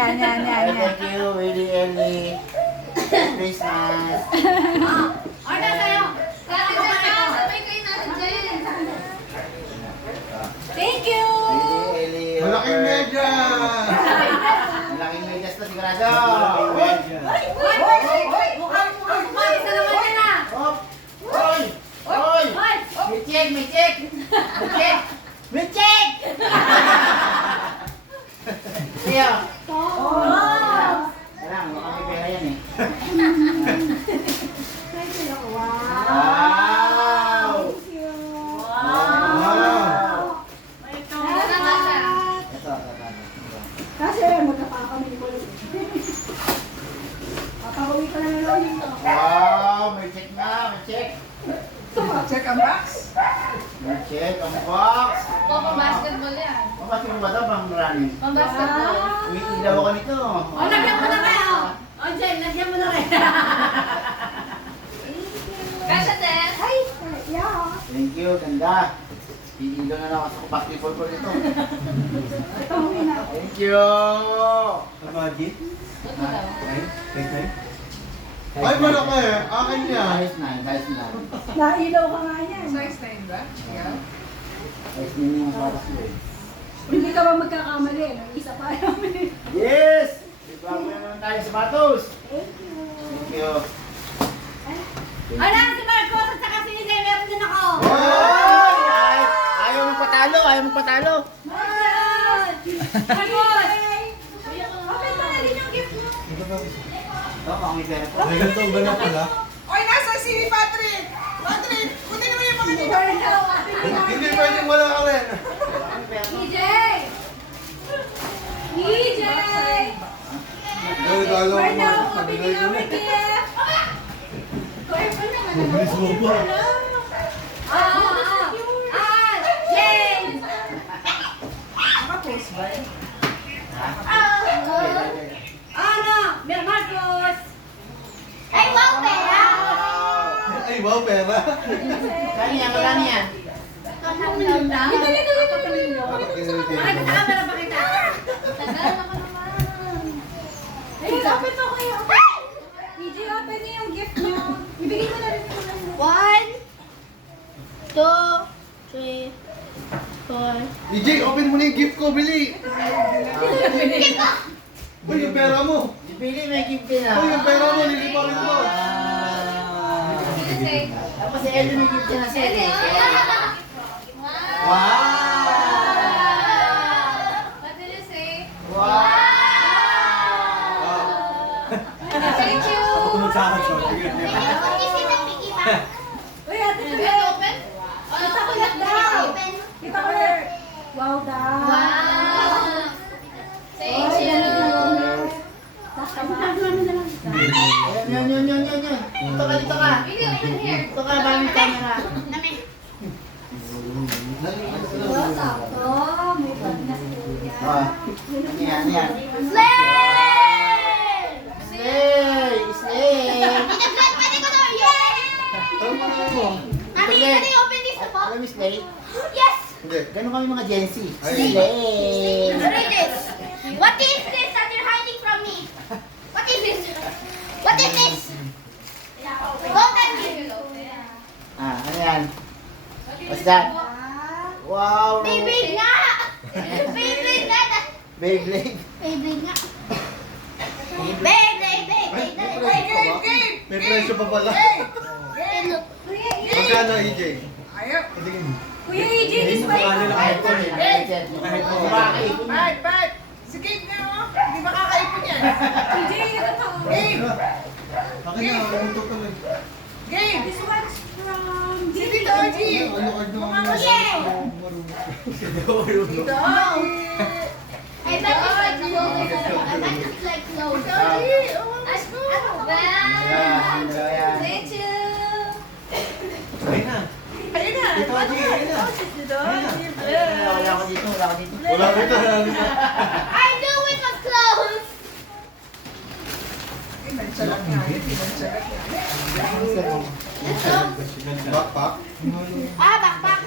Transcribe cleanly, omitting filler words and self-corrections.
Ay, thank you, Willie Ellie. Christmas. Order sa'yo. Sabay kayo natin dyan. Thank you. Willie Ellie. Malaking medyas! Malaking medyas na sigurado. Mukhang isa naman yan ah. Hop! Hoy! Hoy! May check! May check! May check! May check! Siya! Kailangan, baka may pera yan eh. Wow! Wow! Ito. Kasi magkapakami ni Kulit. Papabawi ko na ng lawin to. Wow! May check na! May check! Check ang box. May check ang box! Pang-basketball yan. Mabasok mo ba ito pang running? Pang-basketball. Umiilaw ka nito. O, lagyan mo na kayo. O, Jen, lagyan mo na rin. Kasha din. Ay, yeah. Thank you, ganda. Iilaw na lang ako sa basketball ko nito. Ito muna. Thank you! Magic? Ba't mo daw? Ay, malaki eh. Akin yan. Ayos na, ayos na. Nailaw ka nga yan. Ayos na yung oras ko eh. Hindi ka ba magkakamali? Nang isa pa namin. Yes! Ibago na naman tayo sa batos. Thank you. Thank you. Ala, si Marcos at saka si Nizay, meron din ako. Hoy! Ayaw mong patalo, ayaw mong patalo. Marcos! Okay pa na din yung gift mo. Ito, ang ipera ko. May ganito ba na pala? Oy, nasa si Patrick! Patrick, kunin mo yung mga dito. Hindi pwedeng wala ka rin. Ang ipera ko. EJ! EJ! Regalo ko Marna, mo. opening our gift. Mabilis mo ba? James! Nakapost ba? Ano? Marcos! Ay, wow, pera! Ay, wow, pera. Kani yan, kani yan. Dito, dito, dito, dito. Pakita sa camera, pakita. Tagal naman naman. Ay, open mo kayo. EJ, open niyo yung gift niyo. Ibigay mo na rin yung mga. 1, 2, 3, 4. EJ, open mo na yung gift ko, bili. Uy, yung pera mo. Si Billy may gift din ah. Uy, yung pera mo, liliparin mo. Tapos si Ellie may gift din na siya eh. Wow! What did you say? Wow! Thank you. Sa akin, sorry. Uy, ate, Can you open? kita ko lang daw. Kita ko lang. Wow daw. Wow. Thank Oy, you. ganito na lang. Tama. Yun. Dito ka, dito ka. Really, open here. Dito ka, bagong camera. Oh, sakto. May pagnas po Ah, yan. yan. Slay! Slay! Ano mo na mo? Alam mo, Slay? Hindi. Ganun kami mga Gen Z. Ay. Slay! What is this that you're hiding from me? What is this? What is this? Don't tell me. Ah, ano yan? What's that? Wow! Beyblade nga! Beyblade nga! Beyblade. Beyblade nga! Beyblade! Beyblade! May presyo pa pala. Kuya EJ. Magkano, EJ? Ayaw. Tingin. Kuya EJ, this way. Kahit po rin. Bakit? Pat! Si Kate nga oh. Hindi ba kakaipon yan? EJ, ito to. Gabe! Akin na, ganito ka lang. Gabe! This one's from Si Tito Oji! Ano, ano, Mukha ano? mo siya! Tito Oji. Tito Oji! I bet it's like clothes. I bet it's like clothes. Ayan, ayan. Thank you. Ayun na. Ayun na! Tito Oji, ayun na. Tito Oji! Wala ko dito, wala ko dito. Wala dito, wala dito. I knew it was clothes. Imansalat nga yun, imansalat nga. Backpack. Ah, backpack.